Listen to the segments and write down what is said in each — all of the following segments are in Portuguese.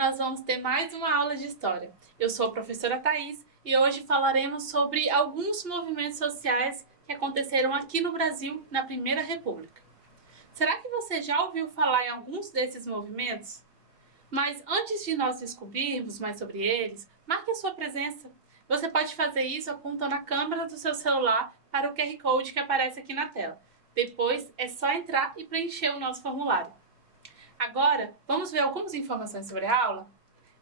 nós vamos ter mais uma aula de História. Eu sou a professora Thaís e hoje falaremos sobre alguns movimentos sociais que aconteceram aqui no Brasil na Primeira República. Será que você já ouviu falar em alguns desses movimentos? Mas antes de nós descobrirmos mais sobre eles, marque a sua presença. Você pode fazer isso apontando a câmera do seu celular para o QR Code que aparece aqui na tela. Depois é só entrar e preencher o nosso formulário. Agora, vamos ver algumas informações sobre a aula?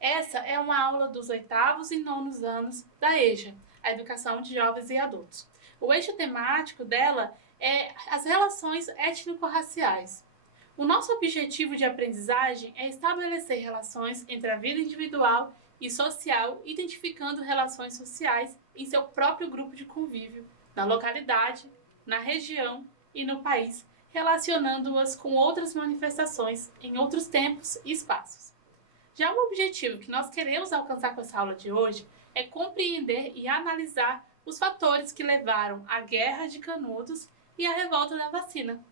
Essa é uma aula dos 8º e 9º anos da EJA, a Educação de Jovens e Adultos. O eixo temático dela é as relações étnico-raciais. O nosso objetivo de aprendizagem é estabelecer relações entre a vida individual e social, identificando relações sociais em seu próprio grupo de convívio, na localidade, na região e no país, relacionando-as com outras manifestações em outros tempos e espaços. Já o objetivo que nós queremos alcançar com essa aula de hoje é compreender e analisar os fatores que levaram à Guerra de Canudos e à Revolta da Vacina.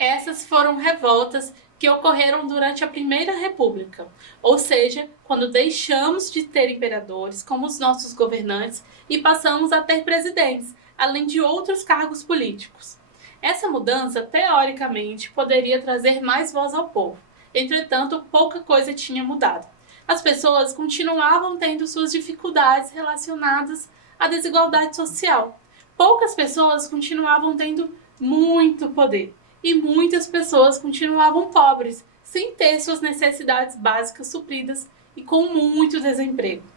Essas foram revoltas que ocorreram durante a Primeira República, ou seja, quando deixamos de ter imperadores como os nossos governantes e passamos a ter presidentes, além de outros cargos políticos. Essa mudança, teoricamente, poderia trazer mais voz ao povo. Entretanto, pouca coisa tinha mudado. As pessoas continuavam tendo suas dificuldades relacionadas à desigualdade social. Poucas pessoas continuavam tendo muito poder. E muitas pessoas continuavam pobres, sem ter suas necessidades básicas supridas e com muito desemprego.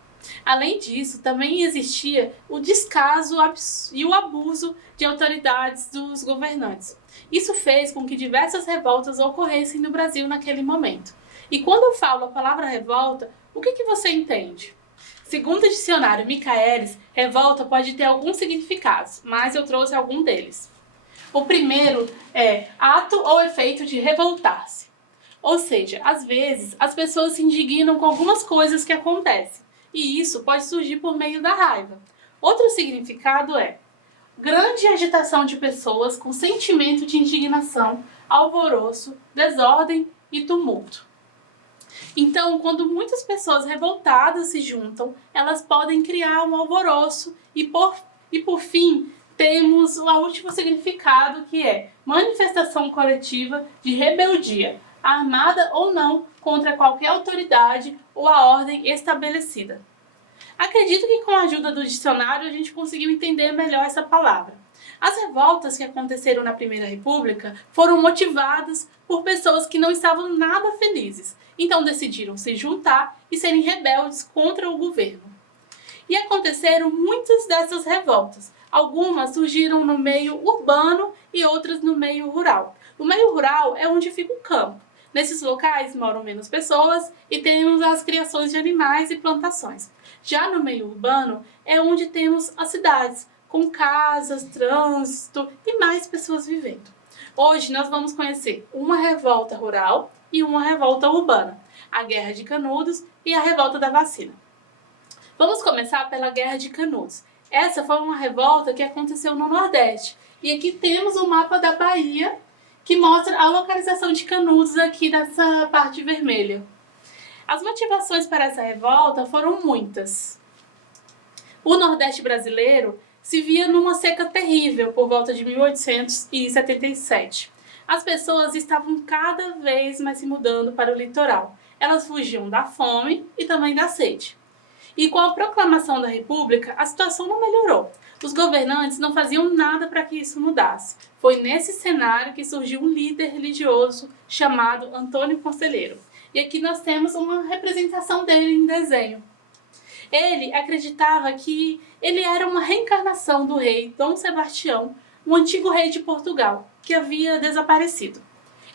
Além disso, também existia o descaso e o abuso de autoridades dos governantes. Isso fez com que diversas revoltas ocorressem no Brasil naquele momento. E quando eu falo a palavra revolta, o que você entende? Segundo o dicionário Michaelis, revolta pode ter alguns significados, mas eu trouxe algum deles. O primeiro é ato ou efeito de revoltar-se. Ou seja, às vezes as pessoas se indignam com algumas coisas que acontecem. E isso pode surgir por meio da raiva. Outro significado é grande agitação de pessoas com sentimento de indignação, alvoroço, desordem e tumulto. Então, quando muitas pessoas revoltadas se juntam, elas podem criar um alvoroço e por fim, temos o último significado que é manifestação coletiva de rebeldia, armada ou não, contra qualquer autoridade ou a ordem estabelecida. Acredito que com a ajuda do dicionário a gente conseguiu entender melhor essa palavra. As revoltas que aconteceram na Primeira República foram motivadas por pessoas que não estavam nada felizes, então decidiram se juntar e serem rebeldes contra o governo. E aconteceram muitas dessas revoltas. Algumas surgiram no meio urbano e outras no meio rural. O meio rural é onde fica o campo. Nesses locais moram menos pessoas e temos as criações de animais e plantações. Já no meio urbano é onde temos as cidades, com casas, trânsito e mais pessoas vivendo. Hoje nós vamos conhecer uma revolta rural e uma revolta urbana, a Guerra de Canudos e a Revolta da Vacina. Vamos começar pela Guerra de Canudos. Essa foi uma revolta que aconteceu no Nordeste. E aqui temos o mapa da Bahia, que mostra a localização de Canudos aqui nessa parte vermelha. As motivações para essa revolta foram muitas. O Nordeste brasileiro se via numa seca terrível por volta de 1877. As pessoas estavam cada vez mais se mudando para o litoral. Elas fugiam da fome e também da sede. E com a proclamação da República, a situação não melhorou. Os governantes não faziam nada para que isso mudasse. Foi nesse cenário que surgiu um líder religioso chamado Antônio Conselheiro. E aqui nós temos uma representação dele em desenho. Ele acreditava que ele era uma reencarnação do rei Dom Sebastião, um antigo rei de Portugal, que havia desaparecido.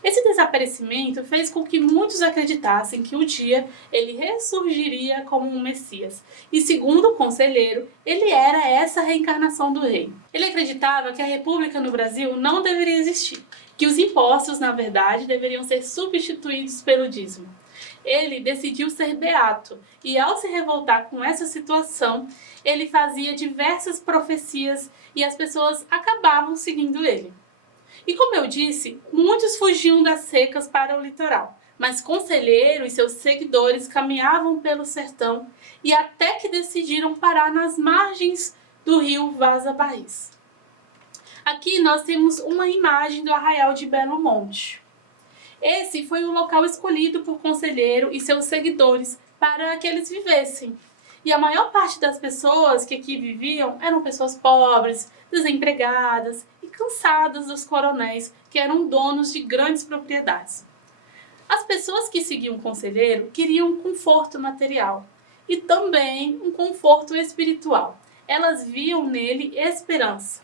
Esse desaparecimento fez com que muitos acreditassem que um dia ele ressurgiria como um Messias. E segundo o conselheiro, ele era essa reencarnação do rei. Ele acreditava que a república no Brasil não deveria existir, que os impostos, na verdade, deveriam ser substituídos pelo dízimo. Ele decidiu ser beato e, ao se revoltar com essa situação, ele fazia diversas profecias e as pessoas acabavam seguindo ele. E como eu disse, muitos fugiam das secas para o litoral. Mas Conselheiro e seus seguidores caminhavam pelo sertão e até que decidiram parar nas margens do rio Vaza Barris. Aqui nós temos uma imagem do arraial de Belo Monte. Esse foi o local escolhido por Conselheiro e seus seguidores para que eles vivessem. E a maior parte das pessoas que aqui viviam eram pessoas pobres, desempregadas e cansadas dos coronéis que eram donos de grandes propriedades. As pessoas que seguiam o Conselheiro queriam um conforto material e também um conforto espiritual. Elas viam nele esperança.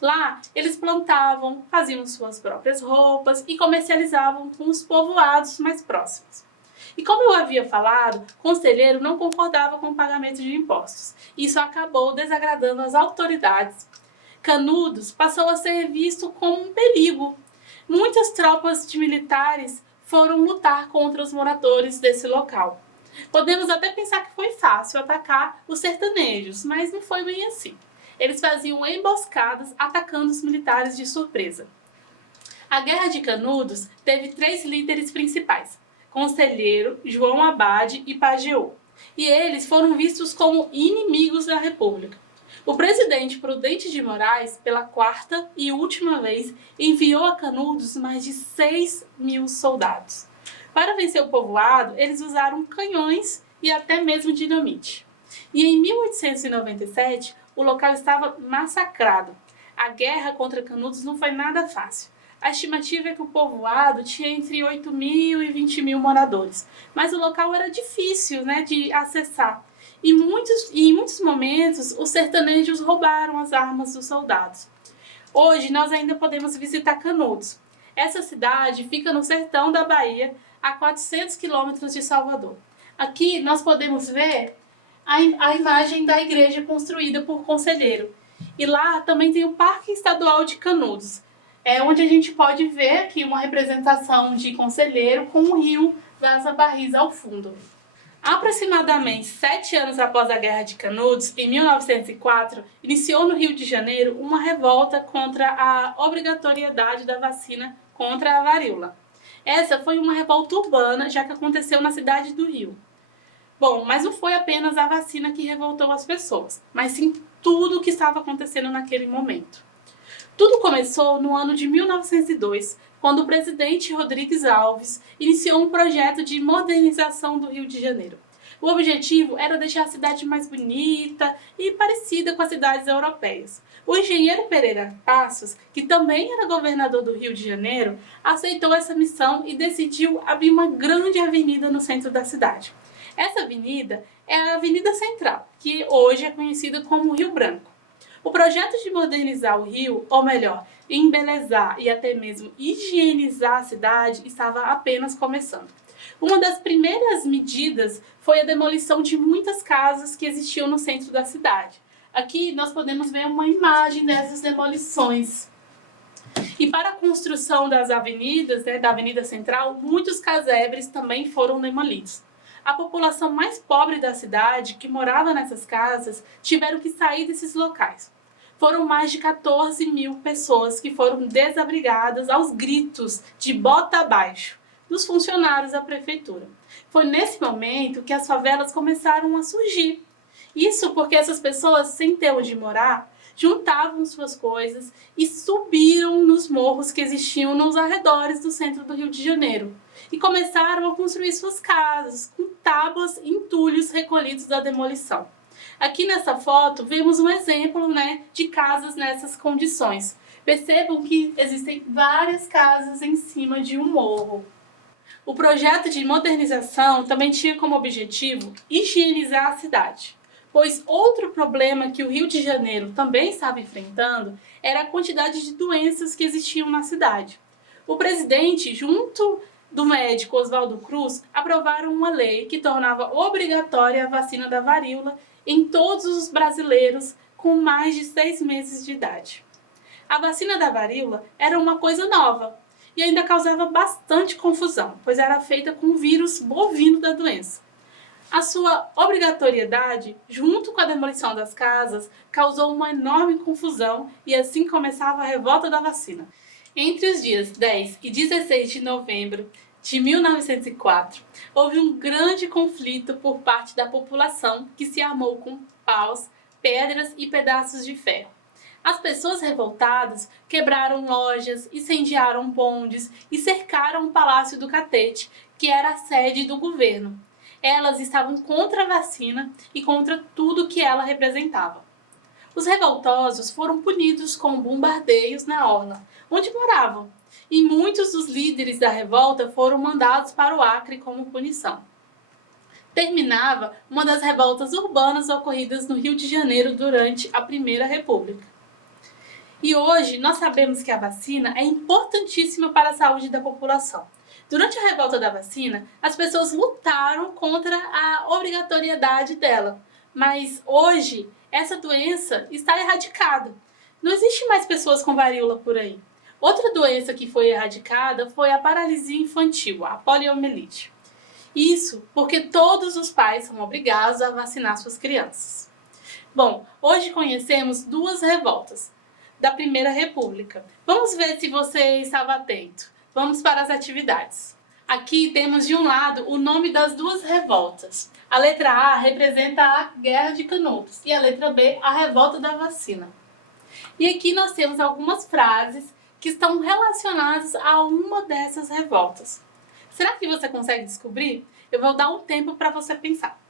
Lá, eles plantavam, faziam suas próprias roupas e comercializavam com os povoados mais próximos. E como eu havia falado, Conselheiro não concordava com o pagamento de impostos. Isso acabou desagradando as autoridades. Canudos passou a ser visto como um perigo. Muitas tropas de militares foram lutar contra os moradores desse local. Podemos até pensar que foi fácil atacar os sertanejos, mas não foi bem assim. Eles faziam emboscadas atacando os militares de surpresa. A Guerra de Canudos teve 3 líderes principais: Conselheiro, João Abade e Pajeú. E eles foram vistos como inimigos da República. O presidente Prudente de Moraes, pela 4ª e última vez, enviou a Canudos mais de 6.000 soldados. Para vencer o povoado, eles usaram canhões e até mesmo dinamite. E em 1897, o local estava massacrado. A guerra contra Canudos não foi nada fácil. A estimativa é que o povoado tinha entre 8.000 e 20.000 moradores, mas o local era difícil, de acessar. E em muitos momentos, os sertanejos roubaram as armas dos soldados. Hoje, nós ainda podemos visitar Canudos. Essa cidade fica no sertão da Bahia, a 400 quilômetros de Salvador. Aqui nós podemos ver a imagem da igreja construída por Conselheiro. E lá também tem o Parque Estadual de Canudos, onde a gente pode ver aqui uma representação de Conselheiro com o rio Vaza Barris ao fundo. Aproximadamente 7 anos após a Guerra de Canudos, em 1904, iniciou no Rio de Janeiro uma revolta contra a obrigatoriedade da vacina contra a varíola. Essa foi uma revolta urbana, já que aconteceu na cidade do Rio. Bom, mas não foi apenas a vacina que revoltou as pessoas, mas sim tudo o que estava acontecendo naquele momento. Tudo começou no ano de 1902, quando o presidente Rodrigues Alves iniciou um projeto de modernização do Rio de Janeiro. O objetivo era deixar a cidade mais bonita e parecida com as cidades europeias. O engenheiro Pereira Passos, que também era governador do Rio de Janeiro, aceitou essa missão e decidiu abrir uma grande avenida no centro da cidade. Essa avenida é a Avenida Central, que hoje é conhecida como Rio Branco. O projeto de modernizar o rio, ou melhor, embelezar e até mesmo higienizar a cidade, estava apenas começando. Uma das primeiras medidas foi a demolição de muitas casas que existiam no centro da cidade. Aqui nós podemos ver uma imagem dessas demolições. E para a construção das avenidas, da Avenida Central, muitos casebres também foram demolidos. A população mais pobre da cidade, que morava nessas casas, tiveram que sair desses locais. Foram mais de 14.000 pessoas que foram desabrigadas aos gritos de bota abaixo dos funcionários da prefeitura. Foi nesse momento que as favelas começaram a surgir. Isso porque essas pessoas, sem ter onde morar, juntavam suas coisas e subiram nos morros que existiam nos arredores do centro do Rio de Janeiro e começaram a construir suas casas com tábuas e entulhos recolhidos da demolição. Aqui nessa foto vemos um exemplo, de casas nessas condições. Percebam que existem várias casas em cima de um morro. O projeto de modernização também tinha como objetivo higienizar a cidade, pois outro problema que o Rio de Janeiro também estava enfrentando era a quantidade de doenças que existiam na cidade. O presidente, junto do médico Oswaldo Cruz, aprovaram uma lei que tornava obrigatória a vacina da varíola em todos os brasileiros com mais de 6 meses de idade. A vacina da varíola era uma coisa nova e ainda causava bastante confusão, pois era feita com o vírus bovino da doença. A sua obrigatoriedade, junto com a demolição das casas, causou uma enorme confusão e assim começava a revolta da vacina. Entre os dias 10 e 16 de novembro de 1904, houve um grande conflito por parte da população que se armou com paus, pedras e pedaços de ferro. As pessoas revoltadas quebraram lojas, incendiaram bondes e cercaram o Palácio do Catete, que era a sede do governo. Elas estavam contra a vacina e contra tudo que ela representava. Os revoltosos foram punidos com bombardeios na orla, onde moravam, e muitos dos líderes da revolta foram mandados para o Acre como punição. Terminava uma das revoltas urbanas ocorridas no Rio de Janeiro durante a Primeira República. E hoje nós sabemos que a vacina é importantíssima para a saúde da população. Durante a revolta da vacina, as pessoas lutaram contra a obrigatoriedade dela, mas hoje essa doença está erradicada. Não existe mais pessoas com varíola por aí. Outra doença que foi erradicada foi a paralisia infantil, a poliomielite. Isso porque todos os pais são obrigados a vacinar suas crianças. Bom, hoje conhecemos duas revoltas da Primeira República. Vamos ver se você estava atento. Vamos para as atividades. Aqui temos de um lado o nome das duas revoltas. A letra A representa a Guerra de Canudos e a letra B a Revolta da Vacina. E aqui nós temos algumas frases que estão relacionadas a uma dessas revoltas. Será que você consegue descobrir? Eu vou dar um tempo para você pensar.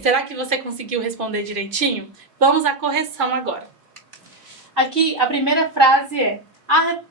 Será que você conseguiu responder direitinho? Vamos à correção agora. Aqui a primeira frase é: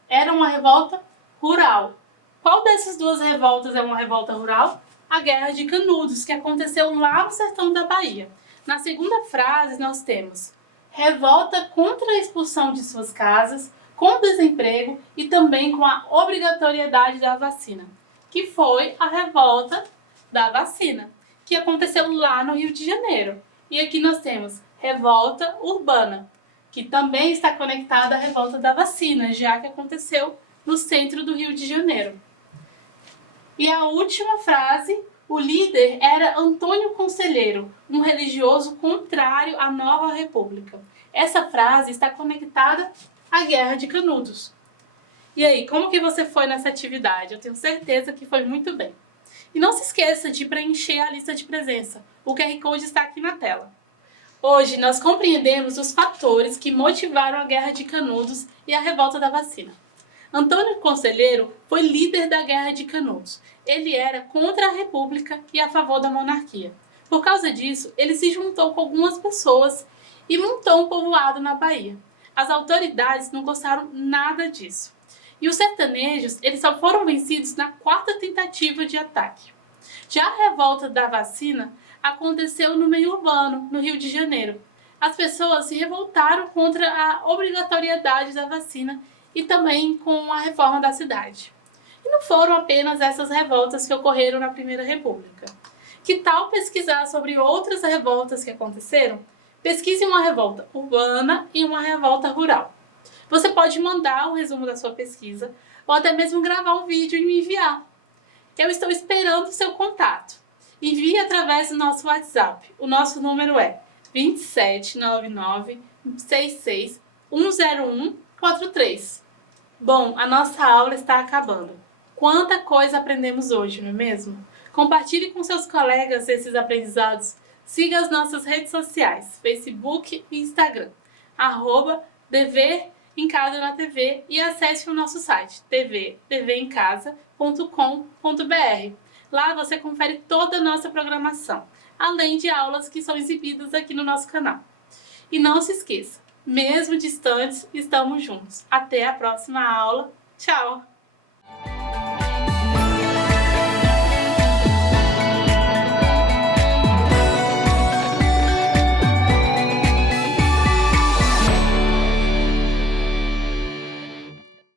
era uma revolta rural. Qual dessas duas revoltas é uma revolta rural? A Guerra de Canudos, que aconteceu lá no sertão da Bahia. Na segunda frase nós temos revolta contra a expulsão de suas casas, com desemprego e também com a obrigatoriedade da vacina, que foi a revolta da vacina, que aconteceu lá no Rio de Janeiro. E aqui nós temos revolta urbana, que também está conectada à revolta da vacina, já que aconteceu no centro do Rio de Janeiro. E a última frase, o líder era Antônio Conselheiro, um religioso contrário à nova república. Essa frase está conectada à Guerra de Canudos. E aí, como que você foi nessa atividade? Eu tenho certeza que foi muito bem. E não se esqueça de preencher a lista de presença. O QR Code está aqui na tela. Hoje nós compreendemos os fatores que motivaram a Guerra de Canudos e a revolta da vacina. Antônio Conselheiro foi líder da Guerra de Canudos. Ele era contra a República e a favor da monarquia. Por causa disso, ele se juntou com algumas pessoas e montou um povoado na Bahia. As autoridades não gostaram nada disso. E os sertanejos, eles só foram vencidos na quarta tentativa de ataque. Já a revolta da vacina aconteceu no meio urbano, no Rio de Janeiro. As pessoas se revoltaram contra a obrigatoriedade da vacina e também com a reforma da cidade. E não foram apenas essas revoltas que ocorreram na Primeira República. Que tal pesquisar sobre outras revoltas que aconteceram? Pesquise uma revolta urbana e uma revolta rural. Você pode mandar o resumo da sua pesquisa ou até mesmo gravar um vídeo e me enviar. Eu estou esperando o seu contato. Envie através do nosso WhatsApp. O nosso número é 2799 66 10143. Bom, a nossa aula está acabando. Quanta coisa aprendemos hoje, não é mesmo? Compartilhe com seus colegas esses aprendizados. Siga as nossas redes sociais, Facebook e Instagram, @dever em casa na TV, e acesse o nosso site tvemcasa.com.br. Lá você confere toda a nossa programação, além de aulas que são exibidas aqui no nosso canal. E não se esqueça, mesmo distantes, estamos juntos. Até a próxima aula. Tchau!